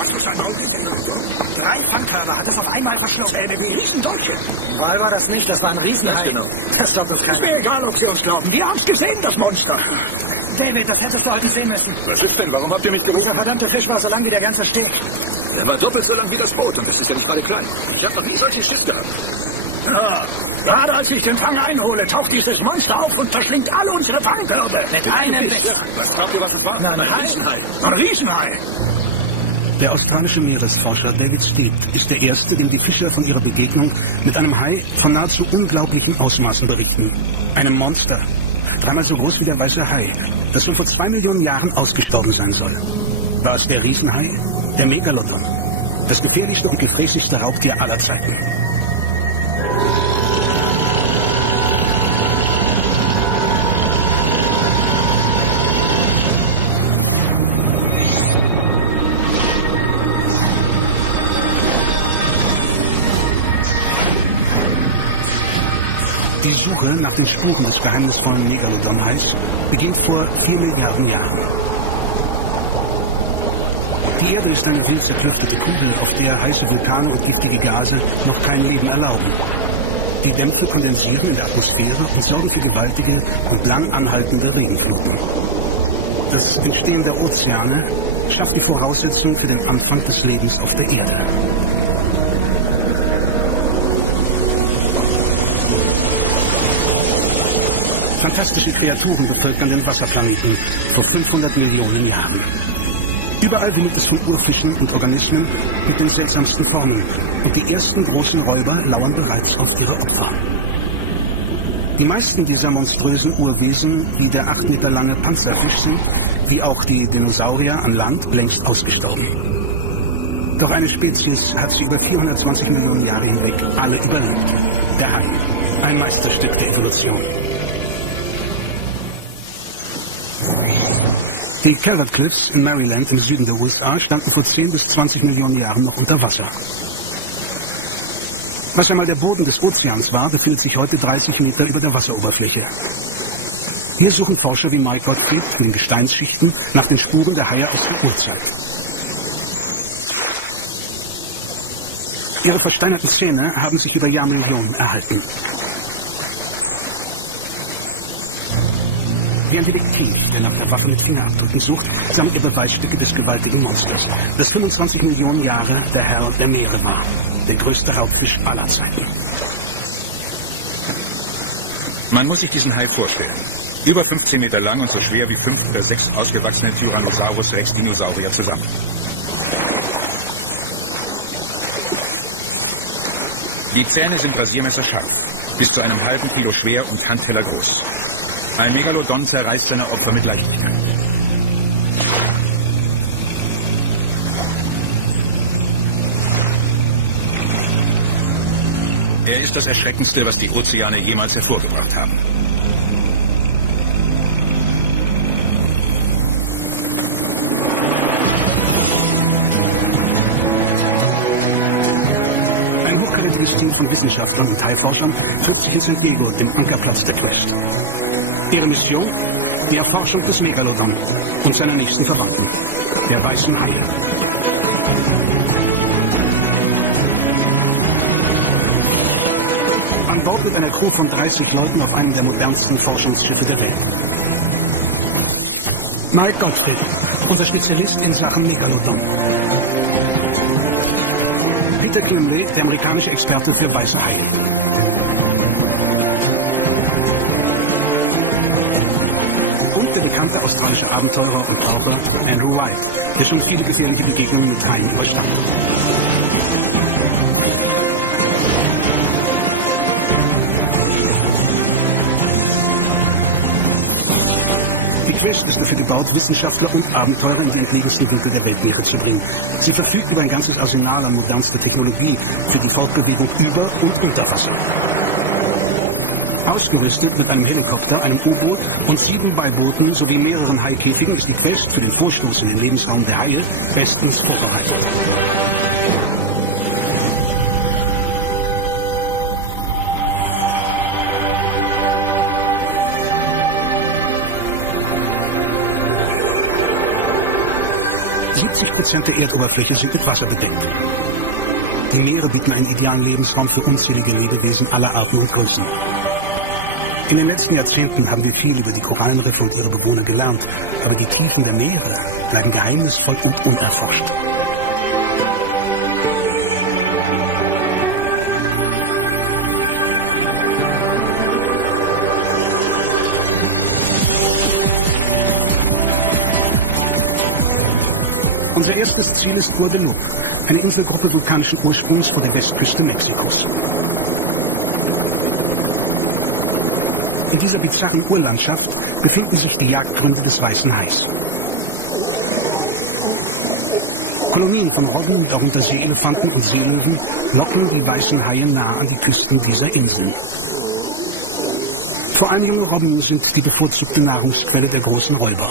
Hast du sein Maul gesehen? 3 Fangkörbe hat es auf einmal verschluckt. Wie Riesendolche. Wal war das nicht, das war ein Riesenhai. Genau. Das doppelt keiner. Ist mir egal, ob Sie uns glauben. Wir haben es gesehen, das Monster. David, das hättest du heute sehen müssen. Was ist denn? Warum habt ihr mich gerufen? Der verdammte Fisch war so lang wie der ganze Steg. Der war doppelt so lang wie das Boot und das ist ja nicht gerade klein. Ich habe noch nie solchen Schiff gehabt. Ja, gerade als ich den Fang einhole, taucht dieses Monster auf und verschlingt alle unsere Fangkörbe. Mit einem Biss. Was glaubt ihr, was es war? Nein, ein Riesenhai. Ein Riesenhai. Der australische Meeresforscher David Steed ist der Erste, dem die Fischer von ihrer Begegnung mit einem Hai von nahezu unglaublichen Ausmaßen berichten. Einem Monster, 3-mal so groß wie der weiße Hai, das schon vor 2 Millionen Jahren ausgestorben sein soll. War es der Riesenhai? Der Megalodon? Das gefährlichste und gefräßigste Raubtier aller Zeiten. Die Suche nach den Spuren des geheimnisvollen Megalodon-Hais beginnt vor 4 Milliarden Jahren. Die Erde ist eine wild zerklüftete Kugel, auf der heiße Vulkane und giftige Gase noch kein Leben erlauben. Die Dämpfe kondensieren in der Atmosphäre und sorgen für gewaltige und lang anhaltende Regenfluten. Das Entstehen der Ozeane schafft die Voraussetzung für den Anfang des Lebens auf der Erde. Fantastische Kreaturen bevölkern den Wasserplaneten vor 500 Millionen Jahren. Überall wimmelt es von Urfischen und Organismen mit den seltsamsten Formen und die ersten großen Räuber lauern bereits auf ihre Opfer. Die meisten dieser monströsen Urwesen, die der 8 Meter lange Panzerfisch sind, wie auch die Dinosaurier an Land, längst ausgestorben. Doch eine Spezies hat sie über 420 Millionen Jahre hinweg alle überlebt. Der Hai, ein Meisterstück der Evolution. Die Calvert Cliffs in Maryland im Süden der USA standen vor 10 bis 20 Millionen Jahren noch unter Wasser. Was einmal der Boden des Ozeans war, befindet sich heute 30 Meter über der Wasseroberfläche. Hier suchen Forscher wie Mike Gottfried in den Gesteinsschichten nach den Spuren der Haie aus der Urzeit. Ihre versteinerten Zähne haben sich über Jahrmillionen erhalten. Wie ein Detektiv, der nach der Waffe mit Fingerabdrücken sucht, sammelt er Beweisstücke des gewaltigen Monsters, das 25 Millionen Jahre der Herr der Meere war, der größte Raubfisch aller Zeiten. Man muss sich diesen Hai vorstellen. Über 15 Meter lang und so schwer wie 5 oder 6 ausgewachsene Tyrannosaurus Rex Dinosaurier zusammen. Die Zähne sind rasiermesserscharf, bis zu einem halben Kilo schwer und Handteller groß. Ein Megalodon zerreißt seine Opfer mit Leichtigkeit. Er ist das Erschreckendste, was die Ozeane jemals hervorgebracht haben. Ein hochkarätiges Team von Wissenschaftlern und Haiforschern trifft sich in San Diego, dem Ankerplatz der Quest. Ihre Mission? Die Erforschung des Megalodon und seiner nächsten Verwandten, der weißen Haie. An Bord mit einer Crew von 30 Leuten auf einem der modernsten Forschungsschiffe der Welt. Mike Gottfried, unser Spezialist in Sachen Megalodon. Peter Grimley, der amerikanische Experte für weiße Haie. Und der bekannte australische Abenteurer und Taucher Andrew White, der schon viele gefährliche Begegnungen mit Haien überstand. Die Quest ist dafür gebaut, Wissenschaftler und Abenteurer in die entlegensten Winkel der Weltmeere zu bringen. Sie verfügt über ein ganzes Arsenal an modernster Technologie für die Fortbewegung über und unter Wasser. Ausgerüstet mit einem Helikopter, einem U-Boot und 7 Beibooten sowie mehreren Haikäfigen ist die Quest für den Vorstoß in den Lebensraum der Haie bestens vorbereitet. 80% der Erdoberfläche sind mit Wasser bedeckt. Die Meere bieten einen idealen Lebensraum für unzählige Lebewesen aller Arten und Größen. In den letzten Jahrzehnten haben wir viel über die Korallenriffe und ihre Bewohner gelernt, aber die Tiefen der Meere bleiben geheimnisvoll und unerforscht. Unser erstes Ziel ist Guadeloupe, eine Inselgruppe vulkanischen Ursprungs vor der Westküste Mexikos. In dieser bizarren Urlandschaft befinden sich die Jagdgründe des Weißen Hais. Kolonien von Robben, darunter Seeelefanten und Seelöwen, locken die weißen Haie nah an die Küsten dieser Inseln. Vor allem junge Robben sind die bevorzugte Nahrungsquelle der großen Räuber.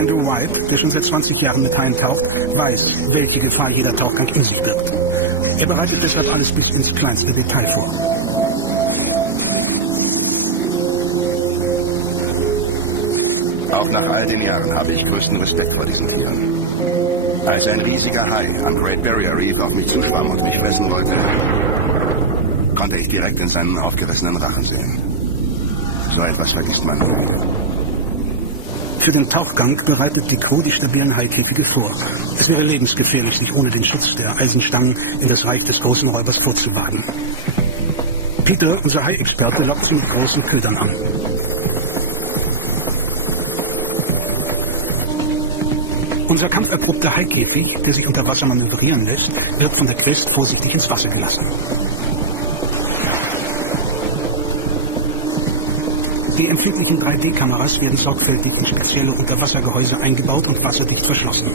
Andrew White, der schon seit 20 Jahren mit Haien taucht, weiß, welche Gefahr jeder Tauchgang in sich birgt. Er bereitet deshalb alles bis ins kleinste Detail vor. Auch nach all den Jahren habe ich größten Respekt vor diesen Tieren. Als ein riesiger Hai am Great Barrier Reef auf mich zuschwamm und mich fressen wollte, konnte ich direkt in seinen aufgerissenen Rachen sehen. So etwas vergisst man nie. Für den Tauchgang bereitet die Crew die stabilen Haikäfige vor. Es wäre lebensgefährlich, sich ohne den Schutz der Eisenstangen in das Reich des großen Räubers vorzuwagen. Peter, unser Hai-Experte, lockt sie mit großen Ködern an. Unser kampferprobter Haikäfig, der sich unter Wasser manövrieren lässt, wird von der Quest vorsichtig ins Wasser gelassen. Die empfindlichen 3D-Kameras werden sorgfältig in spezielle Unterwassergehäuse eingebaut und wasserdicht verschlossen.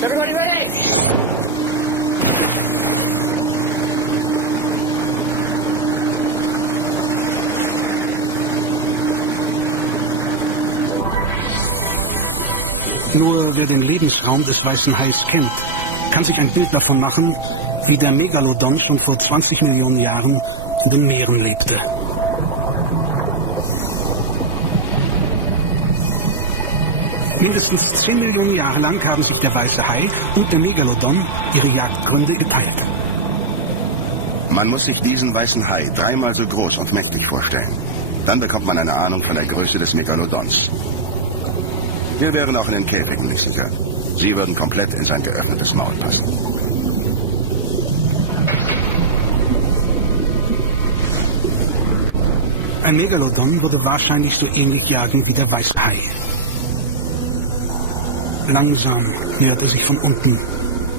Everybody ready? Nur wer den Lebensraum des Weißen Hais kennt, kann sich ein Bild davon machen, wie der Megalodon schon vor 20 Millionen Jahren in den Meeren lebte. Mindestens 10 Millionen Jahre lang haben sich der Weiße Hai und der Megalodon ihre Jagdgründe geteilt. Man muss sich diesen weißen Hai dreimal so groß und mächtig vorstellen. Dann bekommt man eine Ahnung von der Größe des Megalodons. Wir wären auch in den Käfigen nicht sicher. Sie würden komplett in sein geöffnetes Maul passen. Ein Megalodon würde wahrscheinlich so ähnlich jagen wie der Weiße Hai. Langsam nähert er sich von unten,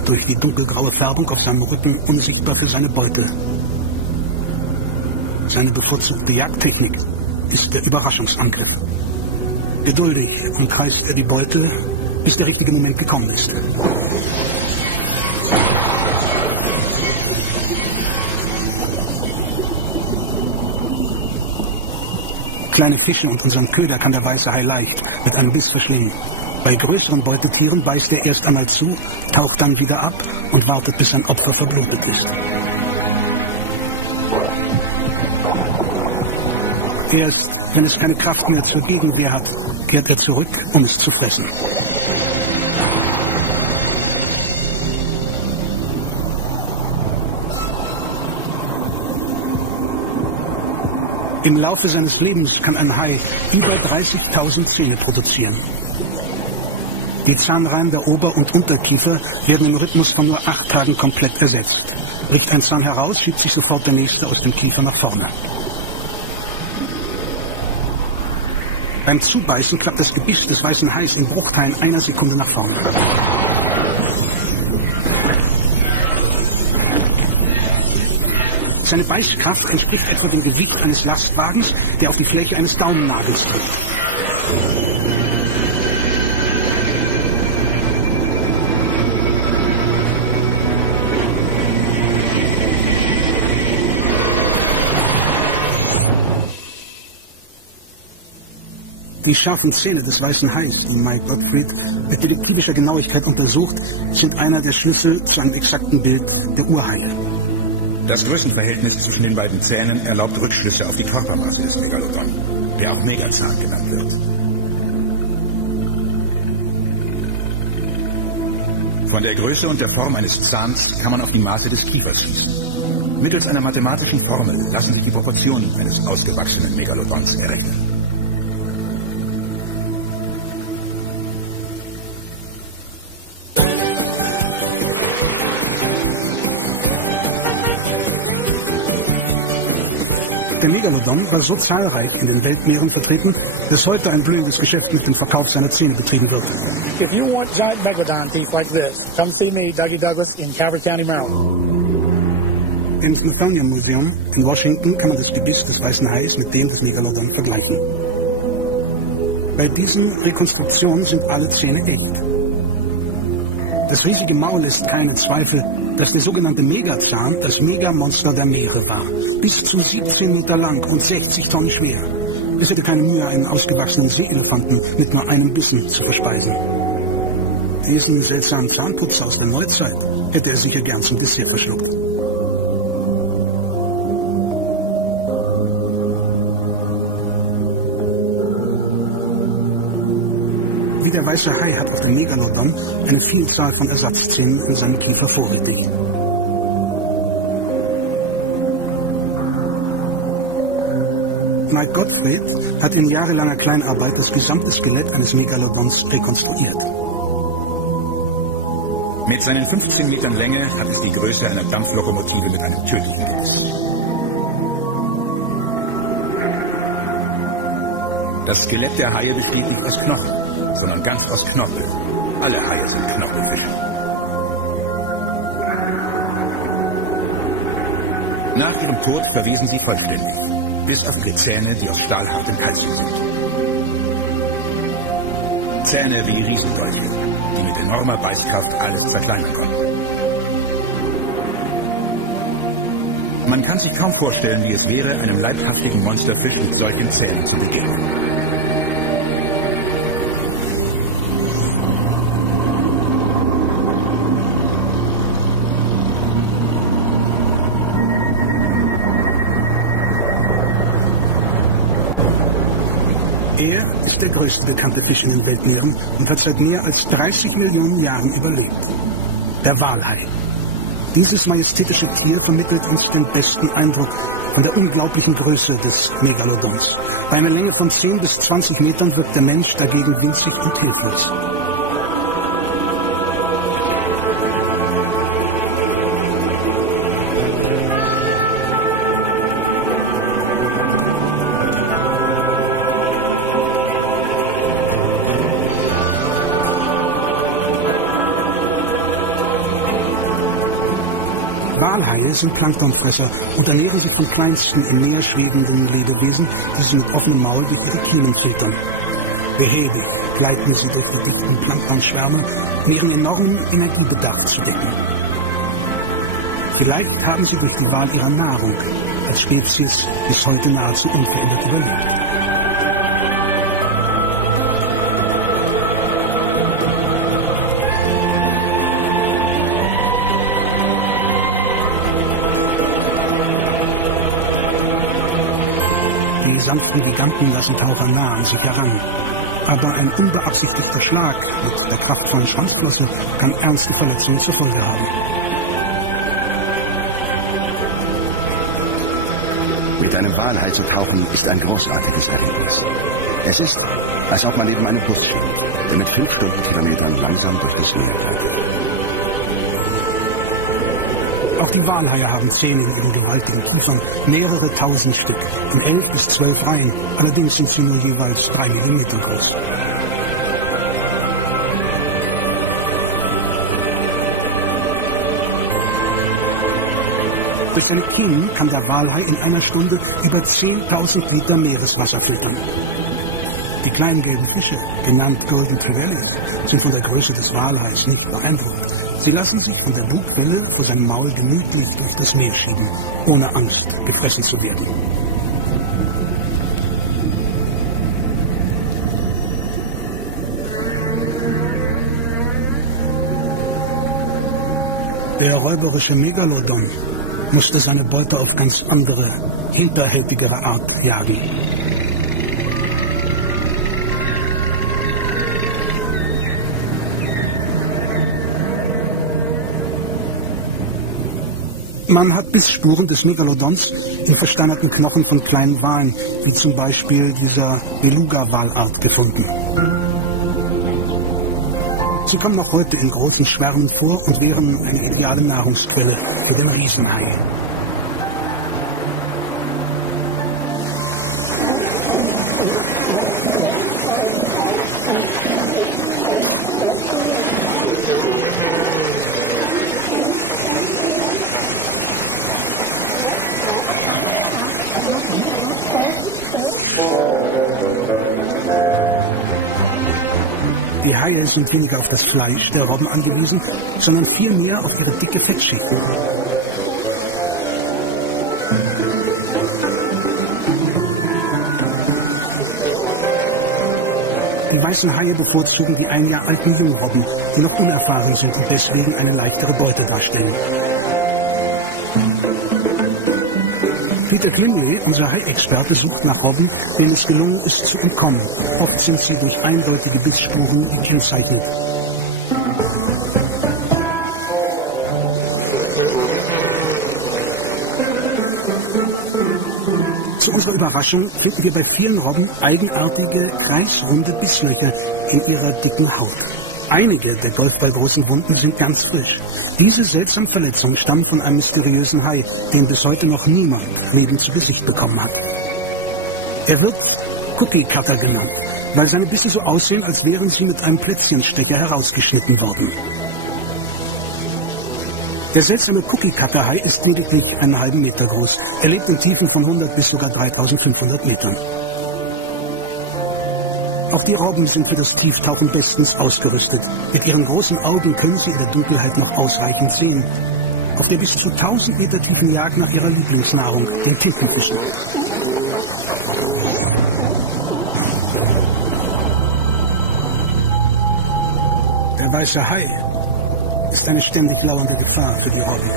durch die dunkelgraue Färbung auf seinem Rücken unsichtbar für seine Beute. Seine bevorzugte Jagdtechnik ist der Überraschungsangriff. Geduldig umkreist er die Beute, bis der richtige Moment gekommen ist. Kleine Fische und unseren Köder kann der Weiße Hai leicht mit einem Biss verschlingen. Bei größeren Beutetieren beißt er erst einmal zu, taucht dann wieder ab und wartet, bis sein Opfer verblutet ist. Erst wenn es keine Kraft mehr zur Gegenwehr hat, kehrt er zurück, um es zu fressen. Im Laufe seines Lebens kann ein Hai über 30.000 Zähne produzieren. Die Zahnreihen der Ober- und Unterkiefer werden im Rhythmus von nur 8 Tagen komplett ersetzt. Bricht ein Zahn heraus, schiebt sich sofort der nächste aus dem Kiefer nach vorne. Beim Zubeißen klappt das Gebiss des Weißen Hais in Bruchteilen einer Sekunde nach vorne. Seine Beißkraft entspricht etwa dem Gewicht eines Lastwagens, der auf die Fläche eines Daumennagels trifft. Die scharfen Zähne des Weißen Hais, die Mike Gottfried mit detektivischer Genauigkeit untersucht, sind einer der Schlüssel zu einem exakten Bild der Urhaie. Das Größenverhältnis zwischen den beiden Zähnen erlaubt Rückschlüsse auf die Körpermaße des Megalodon, der auch Megazahn genannt wird. Von der Größe und der Form eines Zahns kann man auf die Maße des Kiefers schließen. Mittels einer mathematischen Formel lassen sich die Proportionen eines ausgewachsenen Megalodons errechnen. Der Megalodon war so zahlreich in den Weltmeeren vertreten, dass heute ein blühendes Geschäft mit dem Verkauf seiner Zähne betrieben wird. If you want giant Megalodon teeth like this, come see me, Dougie Douglas, in Calvert County, Maryland. Im Smithsonian Museum in Washington kann man das Gebiss des weißen Hais mit dem des Megalodon vergleichen. Bei diesen Rekonstruktionen sind alle Zähne echt. Das riesige Maul lässt keinen Zweifel, dass der sogenannte Megazahn das Megamonster der Meere war. Bis zu 17 Meter lang und 60 Tonnen schwer. Es hätte keine Mühe, einen ausgewachsenen Seeelefanten mit nur einem Bissen zu verspeisen. Diesen seltsamen Zahnputz aus der Neuzeit hätte er sicher gern zum Dessert verschluckt. Wie der weiße Hai hat auch der Megalodon eine Vielzahl von Ersatzzähnen für seine Kiefer vorrätig. Mike Gottfried hat in jahrelanger Kleinarbeit das gesamte Skelett eines Megalodons rekonstruiert. Mit seinen 15 Metern Länge hat es die Größe einer Dampflokomotive mit einem tödlichen Gebiss. Das Skelett der Haie besteht nicht aus Knochen, sondern ganz aus Knorpel. Alle Haie sind Knorpelfische. Nach ihrem Tod verwesen sie vollständig, bis auf ihre Zähne, die aus stahlhartem Kalzium sind. Zähne wie Riesendolche, die mit enormer Beißkraft alles zerkleinern konnten. Man kann sich kaum vorstellen, wie es wäre, einem leibhaftigen Monsterfisch mit solchen Zähnen zu begegnen. Er ist der größte bekannte Fisch in den Weltmeeren und hat seit mehr als 30 Millionen Jahren überlebt. Der Walhai. Dieses majestätische Tier vermittelt uns den besten Eindruck von der unglaublichen Größe des Megalodons. Bei einer Länge von 10 bis 20 Metern wirkt der Mensch dagegen winzig und hilflos. Walhaie sind Planktonfresser und ernähren sich von kleinsten im Meer schwebenden Lebewesen, die sie mit offenem Maul durch ihre Kiemen filtern. Behäbig gleiten sie durch die dichten Planktonschwärme, um ihren enormen Energiebedarf zu decken. Vielleicht haben sie durch die Wahl ihrer Nahrung als Spezies bis heute nahezu unverändert überlebt. Die sanften Giganten lassen Taucher nah an sich heran. Aber ein unbeabsichtigter Schlag mit der kraftvollen Schwanzflosse kann ernste Verletzungen zur Folge haben. Mit einem Walhai zu tauchen ist ein großartiges Erlebnis. Es ist, als ob man neben einem Bus steht, der mit 5 Stundenkilometern langsam durch das Meer gleitet. Auch die Walhaie haben Zähne in ihren gewaltigen Kiefern, mehrere tausend Stück, in 11 bis 12 Reihen. Allerdings sind sie nur jeweils 3 Millimeter groß. Durch seine Kiemen kann der Walhai in einer Stunde über 10.000 Liter Meereswasser filtern. Die kleinen gelben Fische, genannt Golden Trevally, sind von der Größe des Walhais nicht beeindruckt. Sie lassen sich von der Bugwelle vor seinem Maul gemütlich durch das Meer schieben, ohne Angst, gefressen zu werden. Der räuberische Megalodon musste seine Beute auf ganz andere, hinterhältigere Art jagen. Man hat Bissspuren des Megalodons in versteinerten Knochen von kleinen Walen, wie zum Beispiel dieser Beluga-Walart, gefunden. Sie kommen noch heute in großen Schwärmen vor und wären eine ideale Nahrungsquelle für den Riesenhai. Die Haie sind weniger auf das Fleisch der Robben angewiesen, sondern vielmehr auf ihre dicke Fettschichten. Die weißen Haie bevorzugen die ein Jahr alten Jungrobben, die noch unerfahren sind und deswegen eine leichtere Beute darstellen. Peter Klingley, unser Hai-Experte, sucht nach Robben, denen es gelungen ist zu entkommen. Oft sind sie durch eindeutige Bissspuren gekennzeichnet. Zu unserer Überraschung finden wir bei vielen Robben eigenartige, kreisrunde Bisslöcher in ihrer dicken Haut. Einige der golfballgroßen Wunden sind ganz frisch. Diese seltsamen Verletzungen stammen von einem mysteriösen Hai, den bis heute noch niemand lebend zu Gesicht bekommen hat. Er wird Cookie Cutter genannt, weil seine Bisse so aussehen, als wären sie mit einem Plätzchenstecher herausgeschnitten worden. Der seltsame Cookie Cutter Hai ist lediglich einen halben Meter groß. Er lebt in Tiefen von 100 bis sogar 3500 Metern. Auch die Robben sind für das Tieftauchen bestens ausgerüstet. Mit ihren großen Augen können sie in der Dunkelheit noch ausreichend sehen. Auf der bis zu 1000 Meter tiefen Jagd nach ihrer Lieblingsnahrung, den Tintenfischen. Der weiße Hai ist eine ständig lauernde Gefahr für die Robben.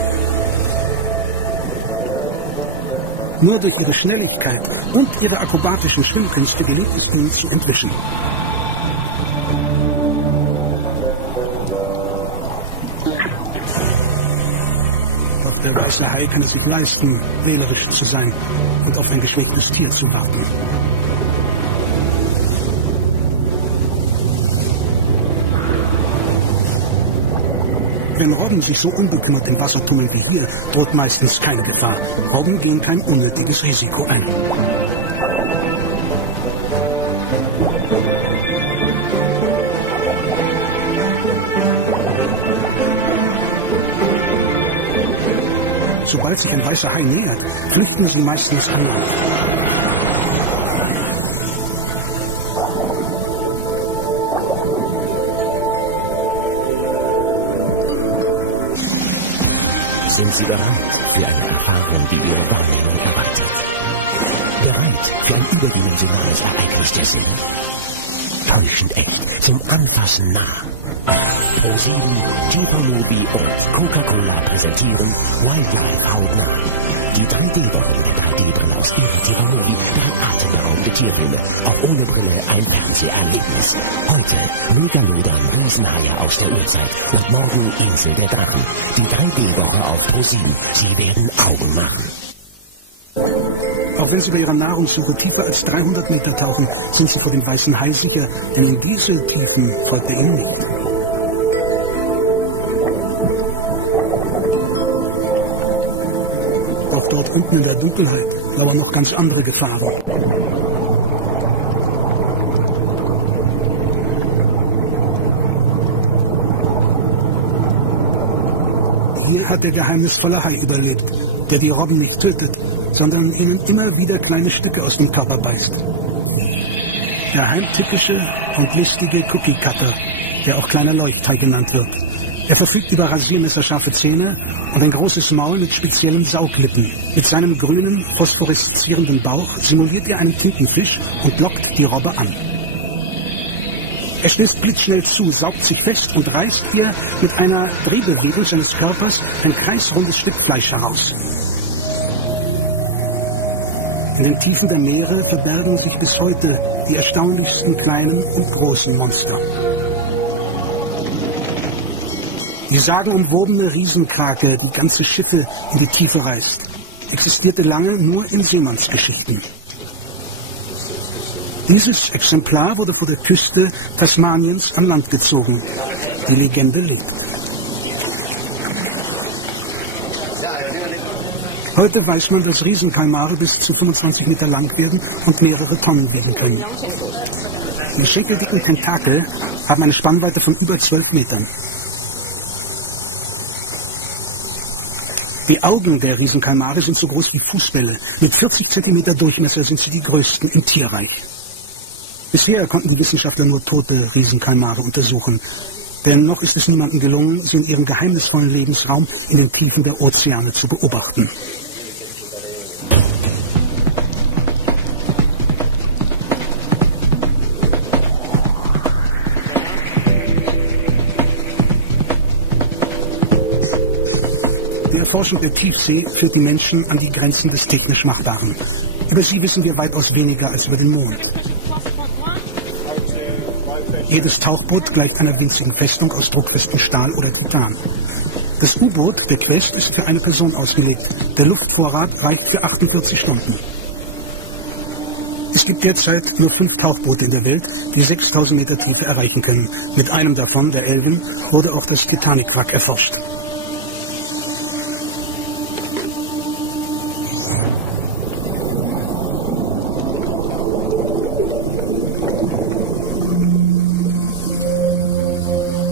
Nur durch ihre Schnelligkeit und ihre akrobatischen Schwimmkünste gelingt es ihnen zu entwischen. Doch der weiße Hai kann es sich leisten, wählerisch zu sein und auf ein geschwächtes Tier zu warten. Wenn Robben sich so unbekümmert im Wasser tummeln wie hier, droht meistens keine Gefahr. Robben gehen kein unnötiges Risiko ein. Sobald sich ein weißer Hai nähert, flüchten sie meistens an Land. Sind Sie bereit für eine Erfahrung, die Ihre Wahrnehmung erweitert? Bereit für ein überdimensionales Ereignis der Sinne? Täuschend echt, zum Anfassen nah. ProSieben, TV-Movie und Coca-Cola präsentieren Wildlife hautnah. Die 3D-Woche mit der 3D-Brille aus Ihrer TV-Movie, drei atemberaubende Tierfilme, auch ohne Brille ein Fernseherlebnis. Heute Megalodon, Riesenhaie aus der Urzeit und morgen Insel der Drachen. Die 3D-Woche auf ProSieben. Sie werden Augen machen. Auch wenn sie bei ihrer Nahrungssuche tiefer als 300 Meter tauchen, sind sie vor dem weißen Hai sicher, denn in diese Tiefen folgt er ihnen nicht. Doch dort unten in der Dunkelheit lauern noch ganz andere Gefahren. Hier hat der geheimnisvolle Hai überlebt, der die Robben nicht tötet, sondern ihnen immer wieder kleine Stücke aus dem Körper beißt. Der heimtückische und listige Cookie Cutter, der auch kleiner Leuchthai genannt wird. Er verfügt über rasiermesserscharfe Zähne und ein großes Maul mit speziellen Sauglippen. Mit seinem grünen, phosphoreszierenden Bauch simuliert er einen Tintenfisch und lockt die Robbe an. Er stößt blitzschnell zu, saugt sich fest und reißt ihr mit einer Drehbewegung seines Körpers ein kreisrundes Stück Fleisch heraus. In den Tiefen der Meere verbergen sich bis heute die erstaunlichsten kleinen und großen Monster. Die sagenumwobene Riesenkrake, die ganze Schiffe in die Tiefe reißt, existierte lange nur in Seemannsgeschichten. Dieses Exemplar wurde vor der Küste Tasmaniens an Land gezogen. Die Legende lebt. Heute weiß man, dass Riesenkalmare bis zu 25 Meter lang werden und mehrere Tonnen wiegen können. Die schenkeldicken Tentakel haben eine Spannweite von über 12 Metern. Die Augen der Riesenkalmare sind so groß wie Fußbälle. Mit 40 Zentimeter Durchmesser sind sie die größten im Tierreich. Bisher konnten die Wissenschaftler nur tote Riesenkalmare untersuchen. Denn noch ist es niemandem gelungen, sie in ihrem geheimnisvollen Lebensraum in den Tiefen der Ozeane zu beobachten. Die Erforschung der Tiefsee führt die Menschen an die Grenzen des technisch Machbaren. Über sie wissen wir weitaus weniger als über den Mond. Jedes Tauchboot gleicht einer winzigen Festung aus druckfestem Stahl oder Titan. Das U-Boot, der Quest, ist für eine Person ausgelegt. Der Luftvorrat reicht für 48 Stunden. Es gibt derzeit nur 5 Tauchboote in der Welt, die 6000 Meter Tiefe erreichen können. Mit einem davon, der Elvin, wurde auch das Titanic-Wrack erforscht.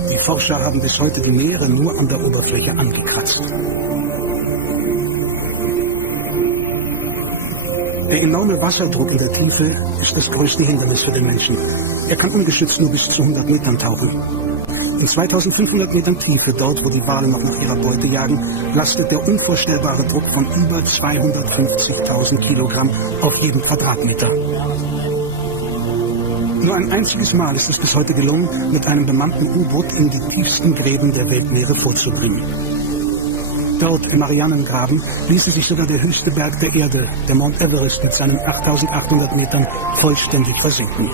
Die Forscher haben bis heute die Meere nur an der Oberfläche angekratzt. Der enorme Wasserdruck in der Tiefe ist das größte Hindernis für den Menschen. Er kann ungeschützt nur bis zu 100 Metern tauchen. In 2500 Metern Tiefe, dort wo die Wale noch nach ihrer Beute jagen, lastet der unvorstellbare Druck von über 250.000 Kilogramm auf jeden Quadratmeter. Nur ein einziges Mal ist es bis heute gelungen, mit einem bemannten U-Boot in die tiefsten Gräben der Weltmeere vorzudringen. Dort im Marianengraben ließe sich sogar der höchste Berg der Erde, der Mount Everest mit seinen 8800 Metern, vollständig versenken.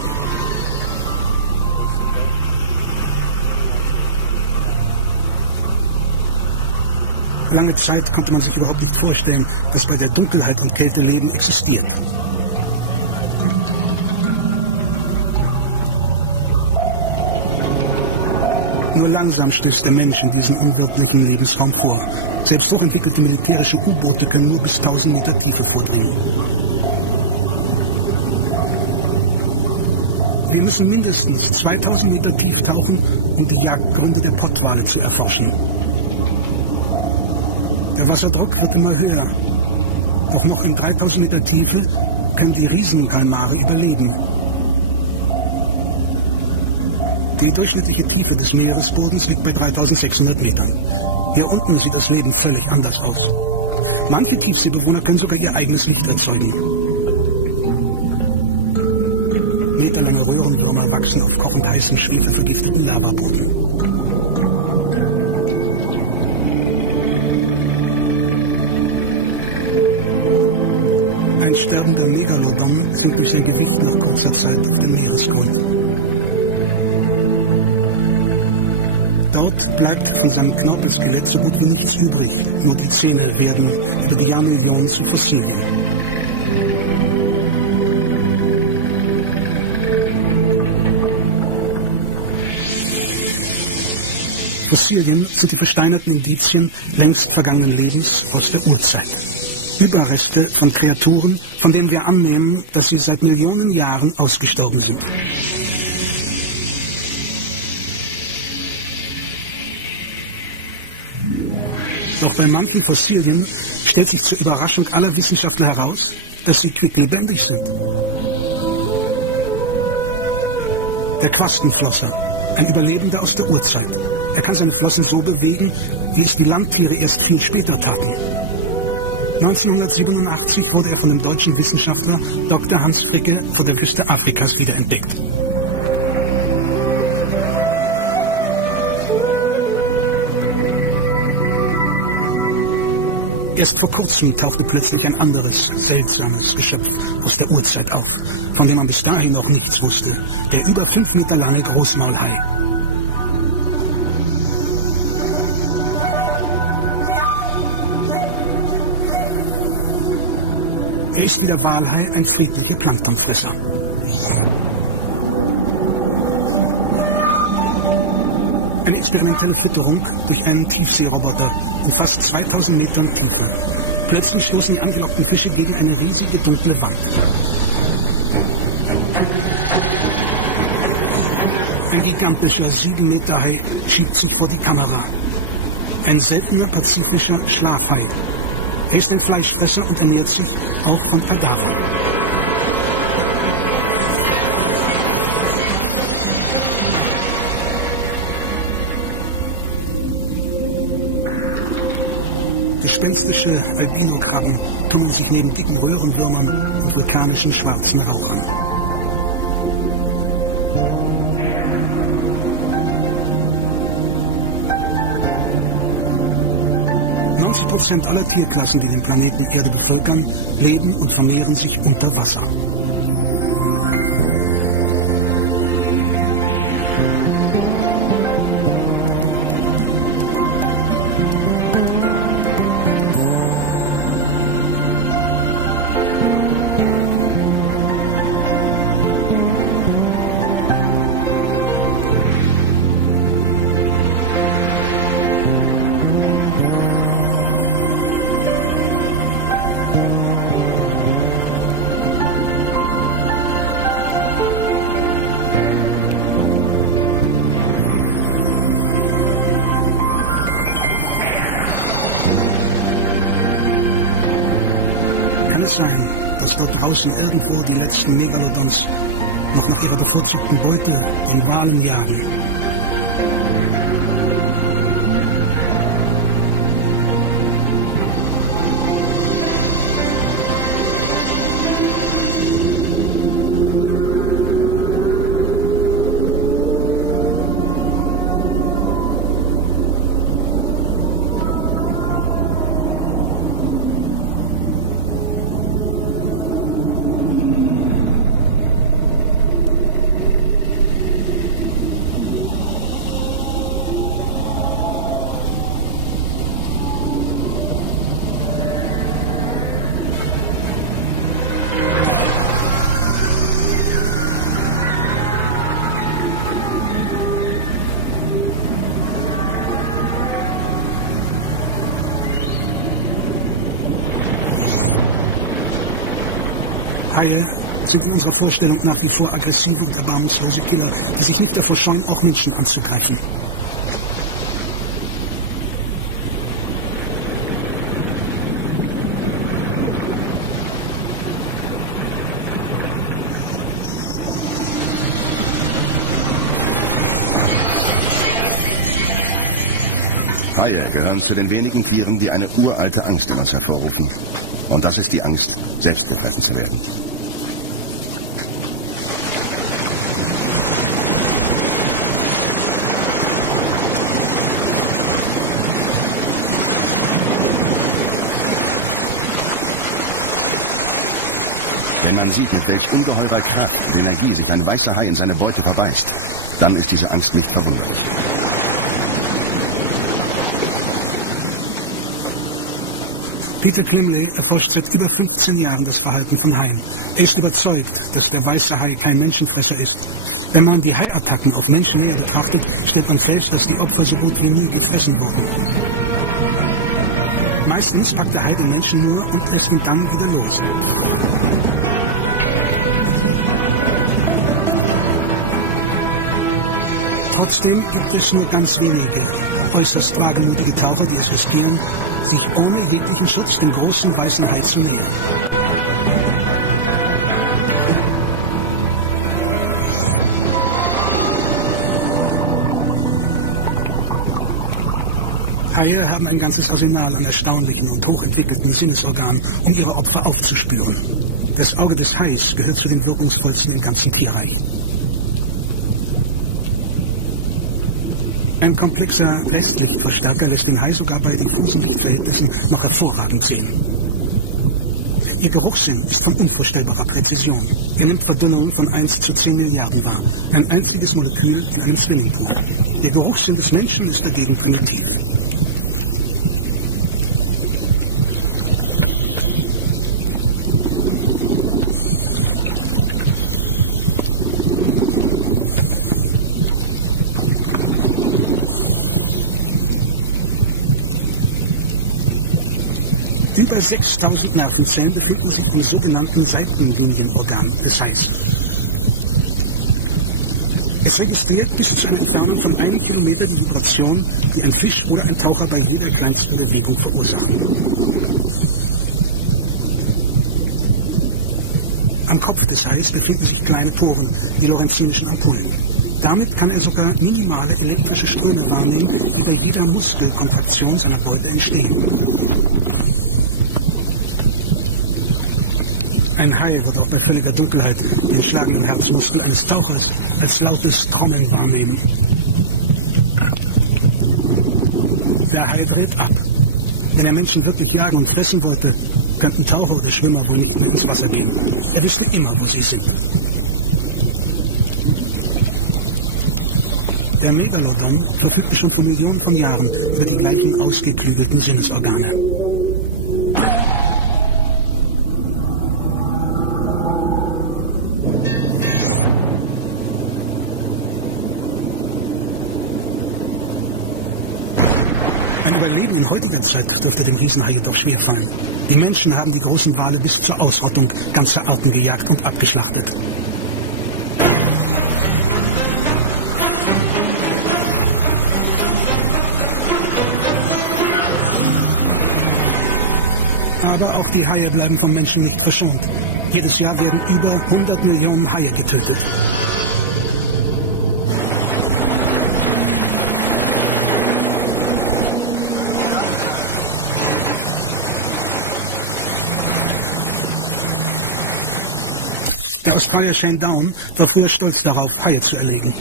Lange Zeit konnte man sich überhaupt nicht vorstellen, dass bei der Dunkelheit und Kälte Leben existiert. Nur langsam stößt der Mensch in diesen unwirklichen Lebensraum vor. Selbst hochentwickelte militärische U-Boote können nur bis 1000 Meter Tiefe vordringen. Wir müssen mindestens 2000 Meter tief tauchen, um die Jagdgründe der Pottwale zu erforschen. Der Wasserdruck wird immer höher. Doch noch in 3000 Meter Tiefe können die Riesenkalmare überleben. Die durchschnittliche Tiefe des Meeresbodens liegt bei 3600 Metern. Hier unten sieht das Leben völlig anders aus. Manche Tiefseebewohner können sogar ihr eigenes Licht erzeugen. Meterlange Röhrenwürmer wachsen auf kochend heißem, schwefelvergifteten Lavaboden. Ein sterbender Megalodon sinkt durch sein Gewicht nach kurzer Zeit auf den Meeresgrund. Dort bleibt von seinem Knorpelskelett so gut wie nichts übrig. Nur die Zähne werden über die Jahrmillionen zu Fossilien. Fossilien sind die versteinerten Indizien längst vergangenen Lebens aus der Urzeit. Überreste von Kreaturen, von denen wir annehmen, dass sie seit Millionen Jahren ausgestorben sind. Doch bei manchen Fossilien stellt sich zur Überraschung aller Wissenschaftler heraus, dass sie quicklebendig sind. Der Quastenflosser, ein Überlebender aus der Urzeit. Er kann seine Flossen so bewegen, wie es die Landtiere erst viel später taten. 1987 wurde er von dem deutschen Wissenschaftler Dr. Hans Fricke vor der Küste Afrikas wiederentdeckt. Erst vor kurzem tauchte plötzlich ein anderes, seltsames Geschöpf aus der Urzeit auf, von dem man bis dahin noch nichts wusste. Der über 5 Meter lange Großmaulhai. Er ist wie der Walhai ein friedlicher Planktonfresser. Eine experimentelle Fütterung durch einen Tiefseeroboter in fast 2000 Metern Tiefe. Plötzlich stoßen die angelockten Fische gegen eine riesige dunkle Wand. Ein gigantischer 7 Meter Hai schiebt sich vor die Kamera. Ein seltener pazifischer Schlafhai. Er ist ein Fleischfresser und ernährt sich auch von Kadavern. Gespenstische Albino-Krabben tummeln sich neben dicken Röhrenwürmern und vulkanischen schwarzen Rauchern. 90% aller Tierklassen, die den Planeten Erde bevölkern, leben und vermehren sich unter Wasser. Sein, dass dort draußen irgendwo die letzten Megalodons noch nach ihrer bevorzugten Beute, den Walen, jagen. Haie sind in unserer Vorstellung nach wie vor aggressive und erbarmungslose Killer, die sich nicht davor scheuen, auch Menschen anzugreifen. Haie gehören zu den wenigen Tieren, die eine uralte Angst in uns hervorrufen. Und das ist die Angst, selbst gefressen zu werden. Wenn man sieht, mit welch ungeheurer Kraft und Energie sich ein weißer Hai in seine Beute verbeißt, dann ist diese Angst nicht verwunderlich. Peter Klimley erforscht seit über 15 Jahren das Verhalten von Haien. Er ist überzeugt, dass der weiße Hai kein Menschenfresser ist. Wenn man die Haiattacken auf Menschen näher betrachtet, stellt man fest, dass die Opfer so gut wie nie gefressen wurden. Meistens packt der Hai den Menschen nur und lässt ihn dann wieder los. Trotzdem gibt es nur ganz wenige, äußerst wagemutige Taucher, die es riskieren, sich ohne jeglichen Schutz dem großen weißen Hai zu nähern. Haie haben ein ganzes Arsenal an erstaunlichen und hochentwickelten Sinnesorganen, um ihre Opfer aufzuspüren. Das Auge des Hais gehört zu den wirkungsvollsten im ganzen Tierreich. Ein komplexer Restlichtverstärker lässt den Hai sogar bei diffusen Lichtverhältnissen noch hervorragend sehen. Ihr Geruchssinn ist von unvorstellbarer Präzision. Er nimmt Verdünnungen von 1 zu 10 Milliarden wahr. Ein einziges Molekül in einem Swimmingpool. Der Geruchssinn des Menschen ist dagegen primitiv. Über 6000 Nervenzellen befinden sich im sogenannten Seitenlinienorgan des Hais. Es registriert bis zu einer Entfernung von 1 Kilometer die Vibration, die ein Fisch oder ein Taucher bei jeder kleinsten Bewegung verursachen. Am Kopf des Hais befinden sich kleine Poren, die lorenzinischen Ampullen. Damit kann er sogar minimale elektrische Ströme wahrnehmen, die bei jeder Muskelkontraktion seiner Beute entstehen. Ein Hai wird auch bei völliger Dunkelheit den schlagenden Herzmuskel eines Tauchers als lautes Trommeln wahrnehmen. Der Hai dreht ab. Wenn er Menschen wirklich jagen und fressen wollte, könnten Taucher oder Schwimmer wohl nicht mehr ins Wasser gehen. Er wüsste immer, wo sie sind. Der Megalodon verfügte schon vor Millionen von Jahren über die gleichen ausgeklügelten Sinnesorgane. Ein Überleben in heutiger Zeit dürfte dem Riesenhai jedoch schwerfallen. Die Menschen haben die großen Wale bis zur Ausrottung ganzer Arten gejagt und abgeschlachtet. Aber auch die Haie bleiben vom Menschen nicht verschont. Jedes Jahr werden über 100 Millionen Haie getötet. Der Australier Shane Down war früher stolz darauf, Haie zu erlegen.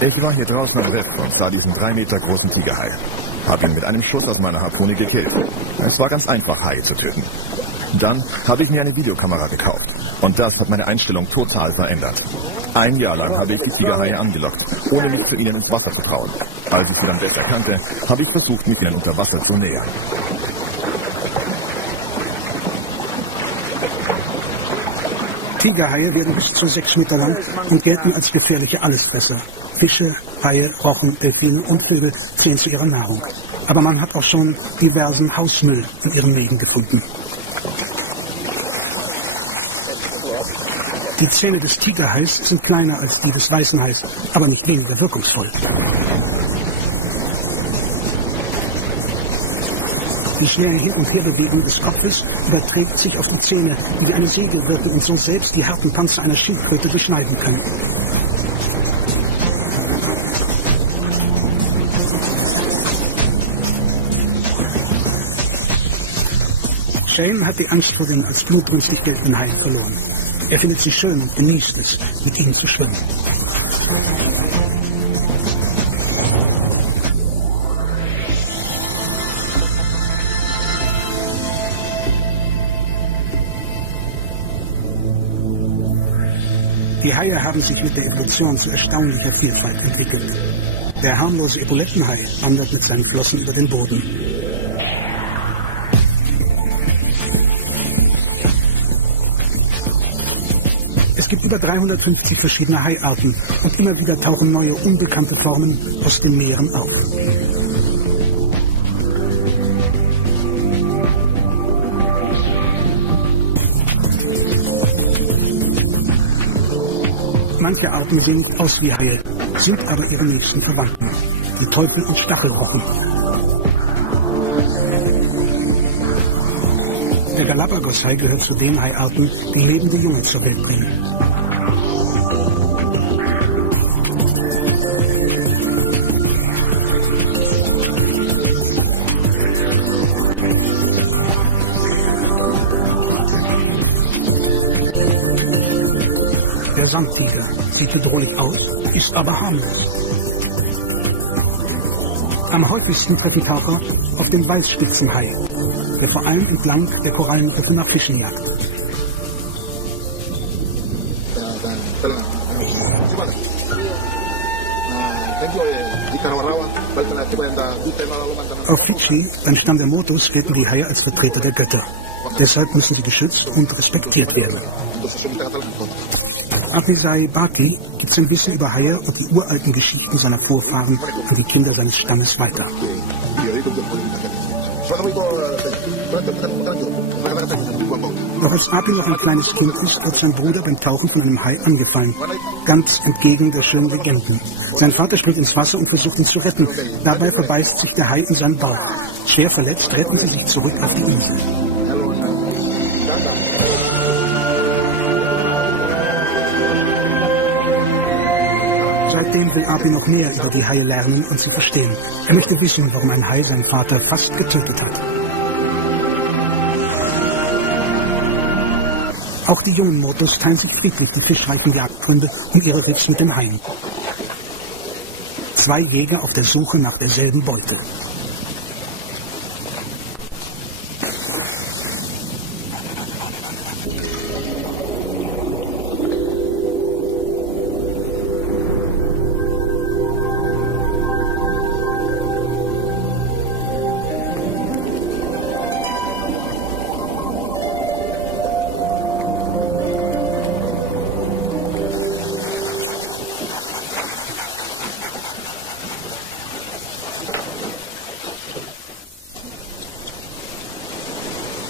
Ich war hier draußen am Riff und sah diesen 3 Meter großen Tigerhai. Hab ihn mit einem Schuss aus meiner Harpune gekillt. Es war ganz einfach, Haie zu töten. Dann habe ich mir eine Videokamera gekauft. Und das hat meine Einstellung total verändert. 1 Jahr lang habe ich die Tigerhaie angelockt, ohne mich zu ihnen ins Wasser zu trauen. Als ich sie dann besser kannte, habe ich versucht, mich ihnen unter Wasser zu nähern. Tigerhaie werden bis zu 6 Meter lang und gelten als gefährliche Allesfresser. Fische, Haie, Rochen, Delfine und Vögel zählen zu ihrer Nahrung. Aber man hat auch schon diversen Hausmüll in ihren Mägen gefunden. Die Zähne des Tigerhais sind kleiner als die des weißen Hais, aber nicht weniger wirkungsvoll. Die schnelle Hin- und Herbewegung des Kopfes überträgt sich auf die Zähne, die wie eine Säge wirken und so selbst die harten Panzer einer Schildkröte beschneiden können. Shane hat die Angst vor den als blutrünstig geltenden Haien verloren. Er findet sie schön und genießt es, mit ihnen zu schwimmen. Die Haie haben sich mit der Evolution zu erstaunlicher Vielfalt entwickelt. Der harmlose Epaulettenhai wandert mit seinen Flossen über den Boden. Es gibt über 350 verschiedene Haiarten und immer wieder tauchen neue, unbekannte Formen aus den Meeren auf. Manche Arten sehen nicht aus wie Haie, sind aber ihre nächsten Verwandten, die Teufel- und Stachelrochen. Der Galapagos-Hai gehört zu den Haiarten, die lebende Jungen zur Welt bringen. der Sandtiger. Sieht bedrohlich aus, ist aber harmlos. Am häufigsten treffen Taucher auf den Weißspitzenhai, der vor allem entlang der Korallenriffe nach Fischen jagt. Auf Fidschi, beim Stamm der Motos, gelten die Haie als Vertreter der Götter. Deshalb müssen sie geschützt und respektiert werden. Apesai Baki gibt sein Wissen über Haie und die uralten Geschichten seiner Vorfahren an die Kinder seines Stammes weiter. Doch als Api noch ein kleines Kind ist, wird sein Bruder beim Tauchen von einem Hai angefallen. Ganz entgegen der schönen Legenden. Sein Vater springt ins Wasser und versucht ihn zu retten. Dabei verbeißt sich der Hai in seinen Bauch. Schwer verletzt retten sie sich zurück auf die Insel. Seitdem will Api noch mehr über die Haie lernen und sie verstehen. Er möchte wissen, warum ein Hai seinen Vater fast getötet hat. Auch die jungen Motos teilen sich friedlich die fischreichen Jagdgründe um ihre Riffs mit den Haien. Zwei Jäger auf der Suche nach derselben Beute.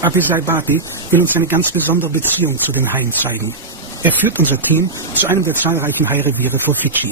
Apesai Baki will uns eine ganz besondere Beziehung zu den Haien zeigen. Er führt unser Team zu einem der zahlreichen Haireviere vor Fidschi.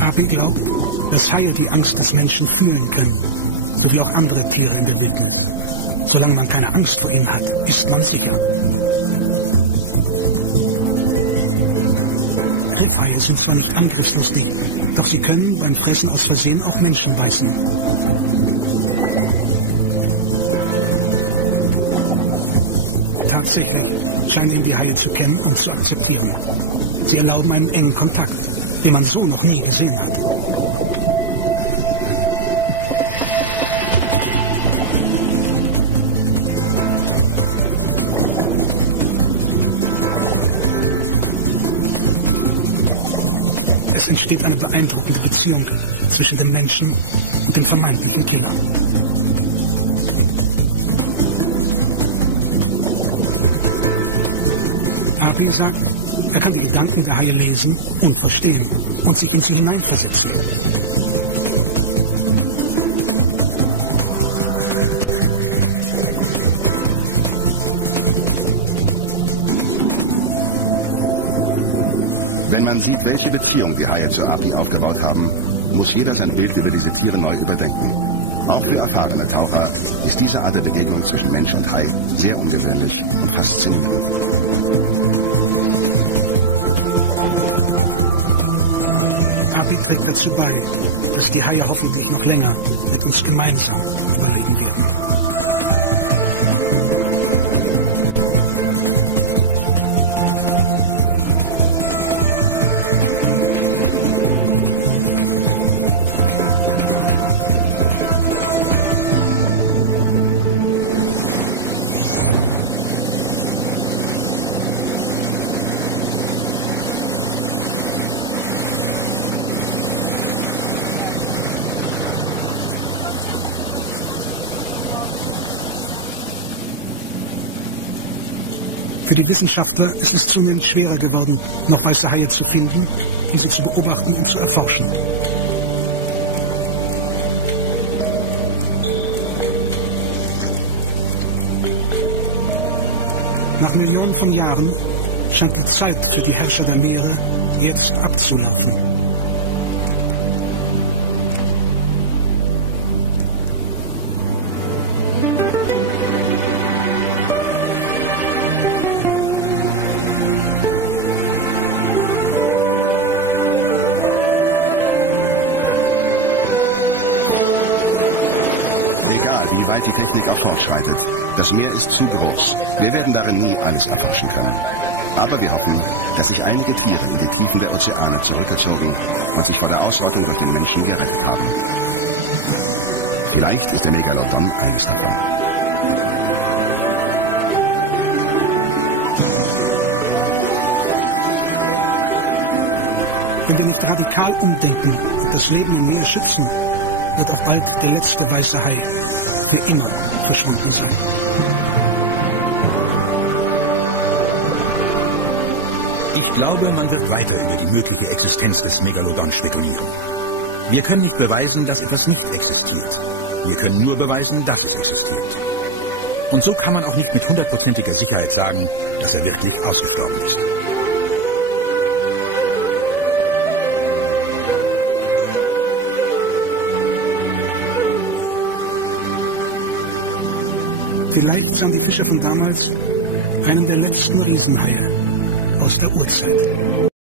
Api glaubt, dass Haie die Angst des Menschen fühlen können, so wie auch andere Tiere in der Wildnis. Solange man keine Angst vor ihnen hat, ist man sicher. Riffhaie sind zwar nicht angriffslustig, doch sie können beim Fressen aus Versehen auch Menschen beißen. Tatsächlich scheinen ihn die Haie zu kennen und zu akzeptieren. Sie erlauben einen engen Kontakt, den man so noch nie gesehen hat. Es entsteht eine beeindruckende Beziehung zwischen dem Menschen und dem vermeintlichen Killer. Api sagt, er kann die Gedanken der Haie lesen und verstehen und sich in sie hineinversetzen. Wenn man sieht, welche Beziehung die Haie zu Api aufgebaut haben, muss jeder sein Bild über diese Tiere neu überdenken. Auch für erfahrene Taucher ist diese Art der Begegnung zwischen Mensch und Hai sehr ungewöhnlich und faszinierend. Api trägt dazu bei, dass die Haie hoffentlich noch länger mit uns gemeinsam überleben werden. Für die Wissenschaftler ist es zunehmend schwerer geworden, noch weiße Haie zu finden, diese zu beobachten und zu erforschen. Nach Millionen von Jahren scheint die Zeit für die Herrscher der Meere jetzt abzulaufen. Die Technik auch fortschreitet. Das Meer ist zu groß. Wir werden darin nie alles erforschen können. Aber wir hoffen, dass sich einige Tiere in die Tiefen der Ozeane zurückgezogen und sich vor der Ausrottung durch den Menschen gerettet haben. Vielleicht ist der Megalodon eines davon. Wenn wir nicht radikal umdenken und das Leben im Meer schützen, wird auch bald der letzte weiße Hai für immer verschwunden sein. Ich glaube, man wird weiter über die mögliche Existenz des Megalodon spekulieren. Wir können nicht beweisen, dass etwas nicht existiert. Wir können nur beweisen, dass es existiert. Und so kann man auch nicht mit 100%iger Sicherheit sagen, dass er wirklich ausgestorben ist. Vielleicht sahen die Fischer von damals einen der letzten Riesenhaie aus der Urzeit.